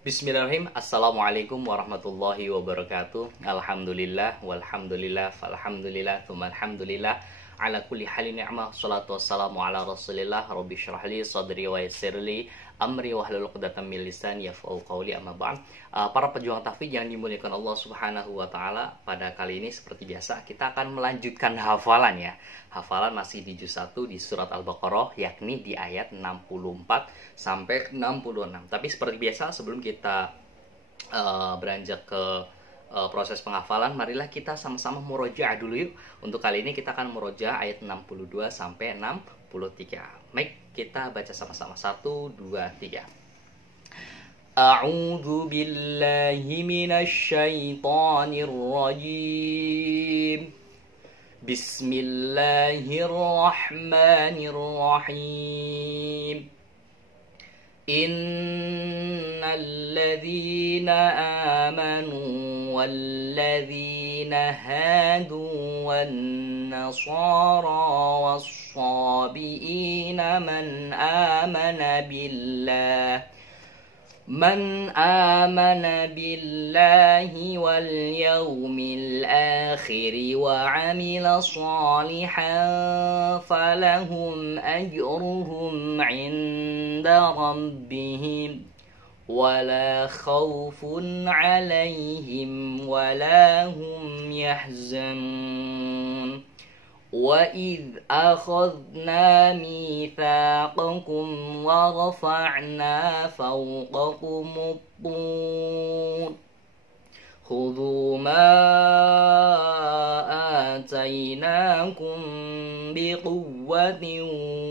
Bismillahirrahmanirrahim. Assalamualaikum warahmatullahi wabarakatuh. Alhamdulillah walhamdulillah falhamdulillah thumma alhamdulillah ala kulli halin ni'mah. Shalatu wassalamu ala rasulillah. Rabbi syrah li sadri wa yassirli amri wahlul 'uqdatam min lisani yafqahu qawli. Amma ba'd. Para pejuang tahfidz yang dimuliakan Allah Subhanahu wa taala, pada kali ini seperti biasa kita akan melanjutkan hafalan ya. Hafalan masih di juz 1 di surat Al-Baqarah, yakni di ayat 64 sampai 66. Tapi seperti biasa sebelum kita beranjak ke proses penghafalan, marilah kita sama-sama murojaah dulu yuk. Untuk kali ini kita akan murojaah ayat 62 sampai 63. Baik, kita baca sama-sama. 1, 2, 3. A'udzu billahi minasy syaithanir rajim. Bismillahirrahmanirrahim. Innalladzina amanu walladzina hadu wan nasara was-sabiina man amana billahi wal yawmil akhir wa amila salihan falahum ajruhum 'inda rabbihim wala khawfun 'alaihim wala hum yahzanun. وَإِذْ أَخَذْنَا مِيثَاقَكُمْ وَرَفَعْنَا فَوْقَكُمُ الطُّورَ خُذُوا مَا آتَيْنَاكُمْ بِقُوَّةٍ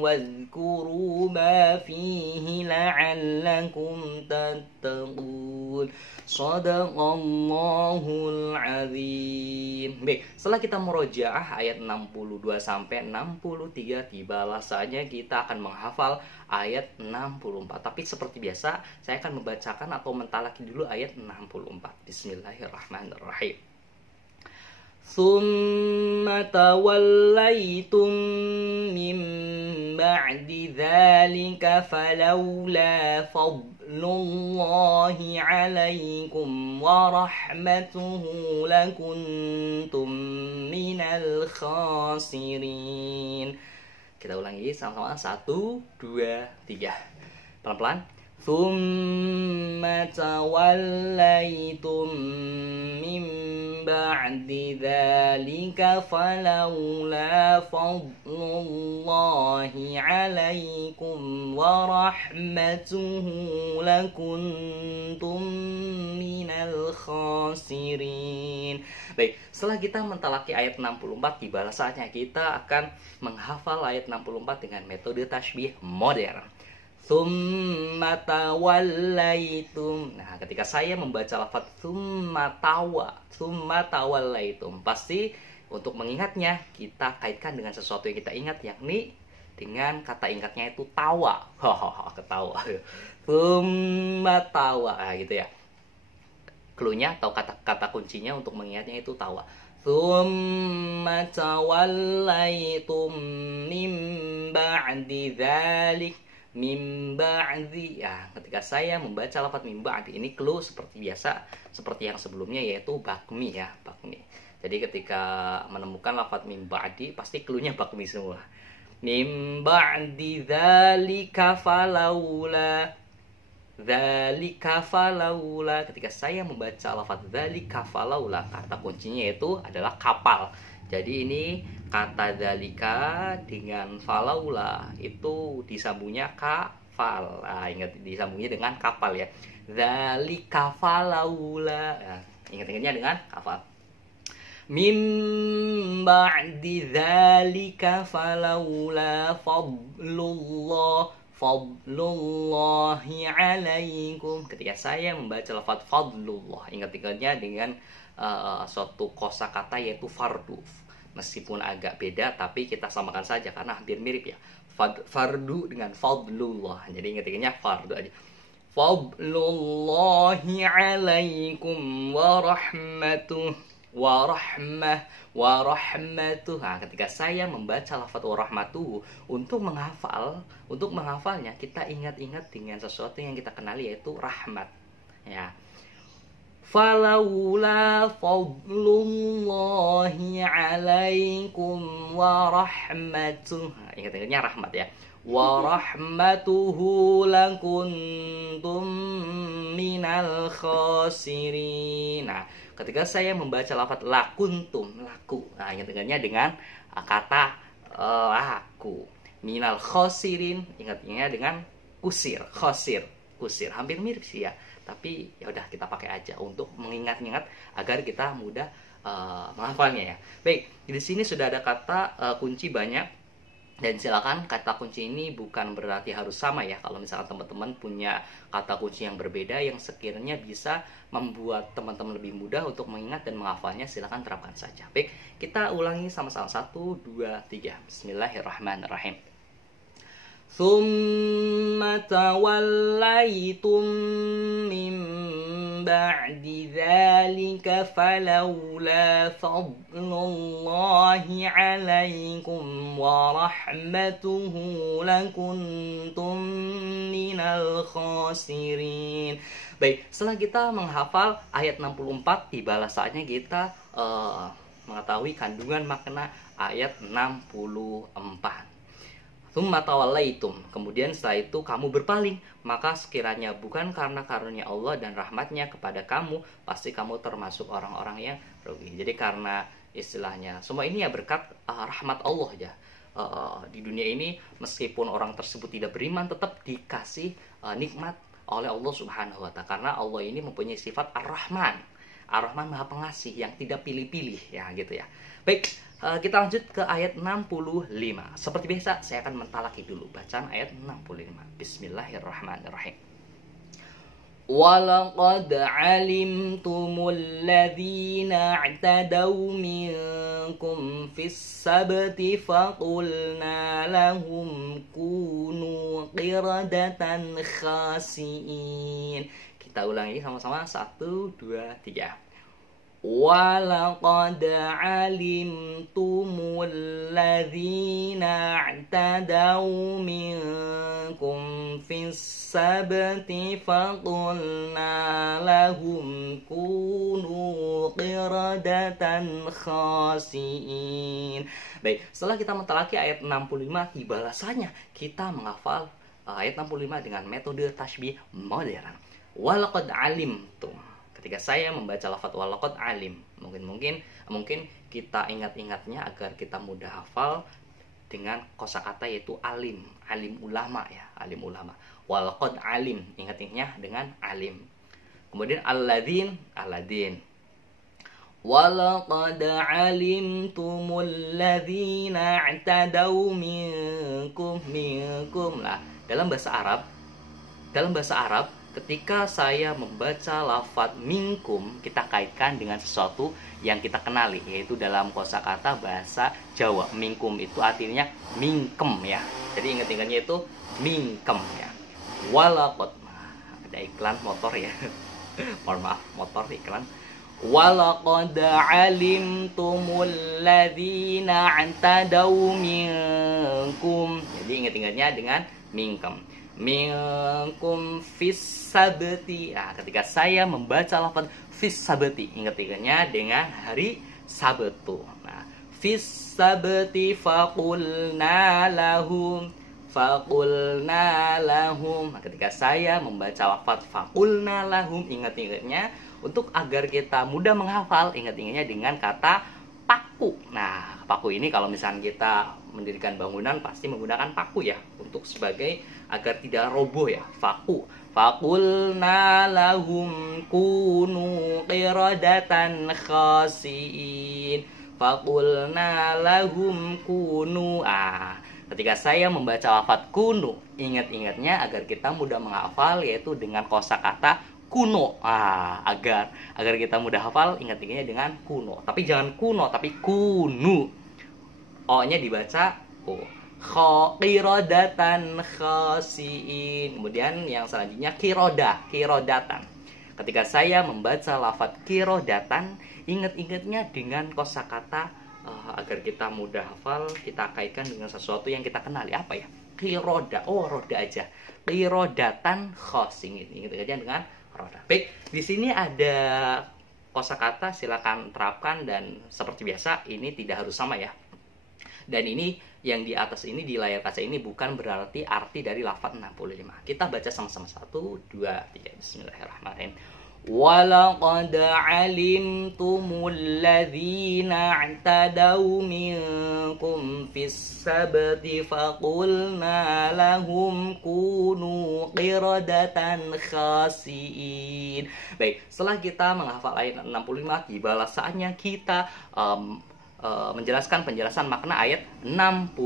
وَاذْكُرُوا مَا فِيهِ لَعَلَّكُمْ تَتَّقُونَ. Shadaqallahul azim. Baik, setelah kita murojaah ayat 62 sampai 63, tibalah saatnya kita akan menghafal ayat 64. Tapi seperti biasa, saya akan membacakan atau mentalaki dulu ayat 64. Bismillahirrahmanirrahim. Tsumma tawallaytum min ba'di dzalika falawla fadlullahi 'alaikum wa rahmatuhu lakuntum minal khasirin. Kita ulangi sama-sama. 1, 2, 3. Pelan-pelan. Tsumma tawallaytum min ba'di dzalika falawla fadlullahi 'alaikum wa rahmatuhu lakuntum minal khasirin. Baik, setelah kita mentalaki ayat 64, tibalah saatnya kita akan menghafal ayat 64 dengan metode tasbih modern. Tsumma tawallaitum. Nah, ketika saya membaca lafaz tsumma tawallaitum, pasti untuk mengingatnya kita kaitkan dengan sesuatu yang kita ingat, yakni dengan kata ingatnya itu tawa. Ketawa. Tsumma tawa. Nah, gitu ya. Cluenya atau kata kuncinya untuk mengingatnya itu tawa. Tsumma tawallaitum min ba'di dzalik. Mim ba'di. Ya, ketika saya membaca lafaz mim ba'di, ini clue seperti biasa, seperti yang sebelumnya, yaitu bakmi ya, bakmi. Jadi ketika menemukan lafaz mim ba'di, pasti cluenya bakmi semua. Mim ba'di dzalika falawla. Dzalika falawla. Ketika saya membaca lafaz dzalika falawla, kata kuncinya itu adalah kapal. Jadi ini kata dzalika dengan falawla itu disambungnya kafal. Nah, ingat, disambungnya dengan kapal ya. Dzalika falawla. Nah, ingat-ingatnya dengan kapal. Mim ba'di dzalika falawla fadlullahi 'alaikum. Ketika saya membaca lafaz fadlullah, ingat-ingatnya dengan suatu kosakata yaitu fardu. Meskipun agak beda, tapi kita samakan saja karena hampir mirip ya. Fardu dengan fadlullah. Jadi ingat-ingatnya fardu aja. Fadlullahi 'alaikum wa rahmatuh. Nah, ketika saya membaca lafaz wa rahmatuh, untuk menghafalnya kita ingat-ingat dengan sesuatu yang kita kenali, yaitu rahmat. Ya. Falaula fadlullahi alaikum wa rahmatuh. Ingat-ingatnya rahmat ya. Wa rahmatuhu lakuntum minal khasirin. Nah, ketika saya membaca lafaz lakuntum, laku. Nah, ingat-ingatnya dengan kata laku. Minal khasirin, ingat-ingatnya dengan kusir, khasir, kusir. Hampir mirip sih ya. Tapi ya udah kita pakai aja untuk mengingat-ingat agar kita mudah menghafalnya ya. Baik, di sini sudah ada kata kunci banyak, dan silakan kata kunci ini bukan berarti harus sama ya. Kalau misalkan teman-teman punya kata kunci yang berbeda yang sekiranya bisa membuat teman-teman lebih mudah untuk mengingat dan menghafalnya, silakan terapkan saja. Baik, kita ulangi sama-sama 1, 2, 3. Bismillahirrahmanirrahim. ثم توليتم من بعد ذلك فلولا فضل الله عليكم ورحمته لكنتم من الخاسرين. Baik, setelah kita menghafal ayat 64, tibalah saatnya kita mengetahui kandungan makna ayat 64. Tsumma tawallaitum, kemudian setelah itu kamu berpaling, maka sekiranya bukan karena karunia Allah dan rahmatnya kepada kamu, pasti kamu termasuk orang-orang yang rugi. Jadi karena istilahnya semua ini ya berkat rahmat Allah ya. Di dunia ini meskipun orang tersebut tidak beriman, tetap dikasih nikmat oleh Allah Subhanahu wa Ta'ala, karena Allah ini mempunyai sifat Ar-Rahman. Ar-Rahman Maha Pengasih yang tidak pilih-pilih ya gitu ya. Baik, kita lanjut ke ayat 65. Seperti biasa saya akan mentalaki dulu bacaan ayat 65. Bismillahirrahmanirrahim. Walaqad alimtumul ladzina i'tadaw minkum fis sabti faqulna lahum kunu qiradatan khasiin. Kita ulangi sama-sama 1, 2, 3. Walaqad alimtumul ladzina i'tadaw minkum fis sabti faqulna lahum kunu qiradatan khasiin. Baik, setelah kita mentalaki ayat 65, tiba rasanya kita menghafal ayat 65 dengan metode tasbih modern. Walaqad alimtum. Ketika saya membaca lafaz walaqad alim, mungkin kita ingat-ingatnya agar kita mudah hafal dengan kosakata yaitu alim, alim ulama ya, alim ulama. Walaqad alim, ingat-ingatnya dengan alim. Kemudian alladzin, aladin. Walaqad alimtumul ladzina i'tadaw minkum. Lah, dalam bahasa Arab ketika saya membaca lafaz minkum, kita kaitkan dengan sesuatu yang kita kenali, yaitu dalam kosakata bahasa Jawa. Minkum itu artinya mingkem ya. Jadi ingat-ingatnya itu mingkem ya. Walaqad, ada iklan motor ya. Mohon maaf, motor iklan. Walaqad alimtumul ladzina i'tadaw minkum. Jadi ingat-ingatnya dengan mingkem. Minkum fis sabti. Nah, ketika saya membaca lafaz fis sabti, ingat-ingatnya dengan hari Sabtu. Nah, fis sabti faqulna lahum. Nah, ketika saya membaca lafaz faqulna lahum, ingat-ingatnya untuk agar kita mudah menghafal, ingat-ingatnya dengan kata paku. Nah, paku ini kalau misalnya kita mendirikan bangunan pasti menggunakan paku ya, untuk sebagai agar tidak roboh ya. Paku. Faqulna lahum kunu qiradatan khasiin. Faqulna lahum kunu. Ketika saya membaca lafaz kunu, ingat-ingatnya agar kita mudah menghafal yaitu dengan kosakata kuno. Agar kita mudah hafal, ingat-ingatnya dengan kuno. Tapi jangan kuno, tapi kunu. O-nya dibaca O. Qiradatan khasiin. Kemudian yang selanjutnya kirodatan. Ketika saya membaca lafaz kirodatan, ingat-ingatnya dengan kosakata agar kita mudah hafal, kita kaitkan dengan sesuatu yang kita kenali. Apa ya? Kiroda. Oh, roda aja. Kirodatan khasiin. Ingat-ingatnya dengan roda. Baik, di sini ada kosakata, silakan terapkan, dan seperti biasa ini tidak harus sama ya. Dan ini yang di atas ini di layar kaca ini bukan berarti arti dari lafaz 65. Kita baca sama-sama 1, 2, 3. Bismillahirrahmanirrahim. وَلَقَدْ عَلِمْتُمُ الَّذِينَ اعْتَدَوْا مِنْكُمْ فِي السَّبْتِ فَقُلْنَا لَهُمْ كُونُوا قِرَدَةً خَاسِئِينَ. Baik, setelah kita menghafal ayat 65, tibalah saatnya kita menjelaskan penjelasan makna ayat 65.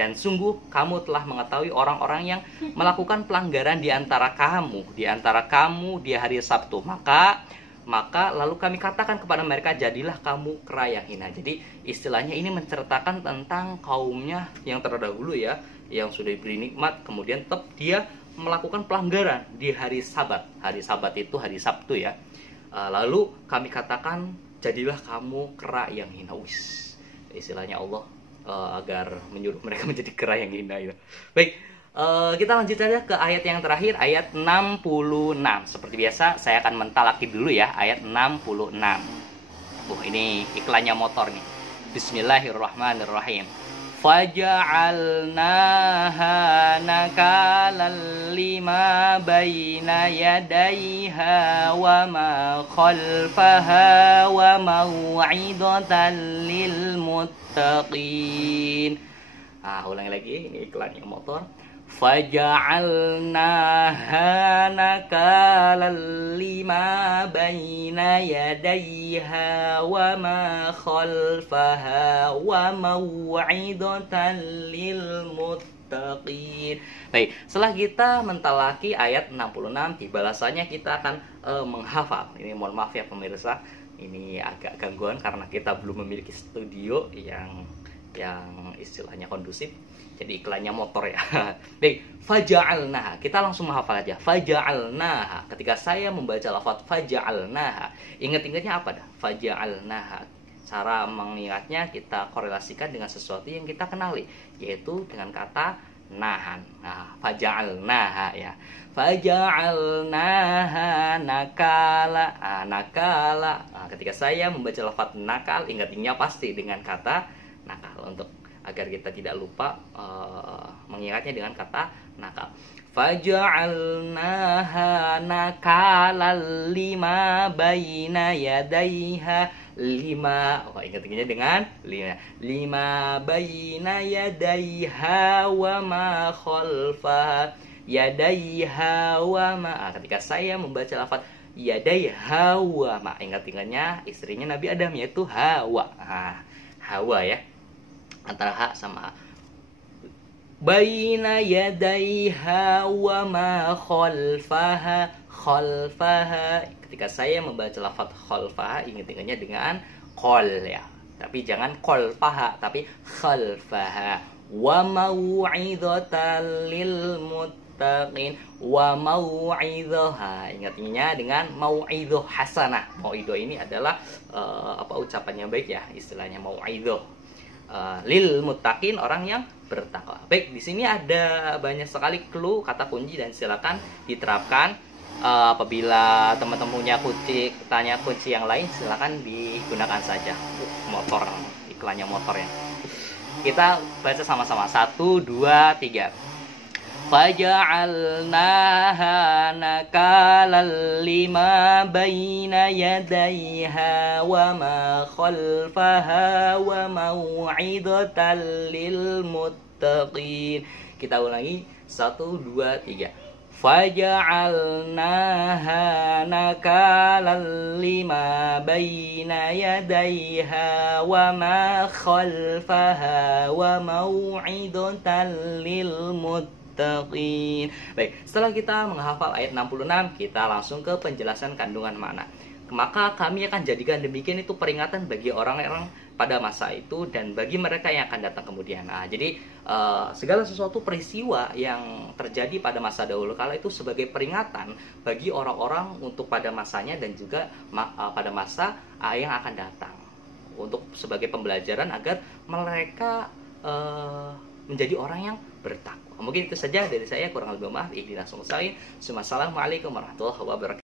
Dan sungguh kamu telah mengetahui orang-orang yang melakukan pelanggaran di antara kamu di hari Sabtu. Maka lalu kami katakan kepada mereka, jadilah kamu kera yang hina. Jadi istilahnya ini menceritakan tentang kaumnya yang terdahulu ya, yang sudah diberi nikmat, kemudian tetap dia melakukan pelanggaran di hari Sabat. Hari Sabat itu hari Sabtu ya. Lalu kami katakan, jadilah kamu kera yang hina. Istilahnya Allah agar menyuruh mereka menjadi kera yang hina ya. Baik, kita lanjut saja ke ayat yang terakhir, ayat 66. Seperti biasa saya akan mentalaki dulu ya ayat 66. Ini iklannya motor nih. Bismillahirrahmanirrahim. Faja'alnaha nakalan lima baina yadayha wa ma khalfaha wa mau'idatan lil muttaqin. Ulangi lagi, ini iklannya motor. Faja'alnaha nakalan lima baina yadayha wa ma khalfaha wa mau'idatan lil muttaqin. Baik, setelah kita mentalaki ayat 66, tiba saatnya kita akan menghafal. Ini mohon maaf ya pemirsa, ini agak gangguan karena kita belum memiliki studio yang istilahnya kondusif. Jadi iklannya motor ya. Baik, faja'alnaha. Kita langsung menghafal aja. Faja'alnaha. Ketika saya membaca lafaz faja'alnaha, ingat-ingatnya apa dah? Faja'alnaha. Cara mengingatnya kita korelasikan dengan sesuatu yang kita kenali, yaitu dengan kata nahan. Faja'alnaha ya. Faja'alnaha nakala. Nakala. Ketika saya membaca lafaz nakal, ingat-ingatnya pasti dengan kata nakal, untuk agar kita tidak lupa mengingatnya dengan kata nakal. Faja'alnaha nakalal lima baina yadayha lima. Ingat-ingatnya dengan lima baina yadayha wa ma khalfaha yadayha wa ma. Ketika saya membaca lafaz yadayha wa ma, ingat-ingatnya istrinya Nabi Adam, yaitu Hawa. Hawa ya, antara ha sama baina yadaiha wa ma khalfaha. Ketika saya membaca lafaz khalfaha, ingat-ingatnya dengan qol ya, tapi jangan khalfaha, tapi khalfaha. Wa mau'idatan lil muttaqin. Wa mau'idhah, ingat-ingatnya dengan mau'idhah hasanah. Mau'idhah ini adalah ucapannya baik ya, istilahnya mau'idhah. Lil muttaqin, orang yang bertakwa. Baik, di sini ada banyak sekali clue, kata kunci, dan silakan diterapkan. Apabila teman-teman punya tanya kunci yang lain, silakan digunakan saja. Motor, iklannya motor ya. Kita baca sama-sama. 1, 2, 3. Faja'alnaha nakalan lima baina yadayha wa ma khalfaha wa mau'idatan lil muttaqin. Kita ulangi. 1, 2, 3. Faja'alnaha nakalan lima baina yadayha wa ma khalfaha wa mau'idatan lil muttaqin. Baik, setelah kita menghafal ayat 66, kita langsung ke penjelasan kandungan makna. Maka kami akan jadikan demikian itu peringatan bagi orang-orang pada masa itu dan bagi mereka yang akan datang kemudian. Jadi segala sesuatu peristiwa yang terjadi pada masa dahulu kala itu sebagai peringatan bagi orang-orang untuk pada masanya dan juga pada masa yang akan datang, untuk sebagai pembelajaran agar mereka menjadi orang yang bertakwa. Mungkin itu saja dari saya, kurang lebih maaf. Assalamualaikum warahmatullahi wabarakatuh.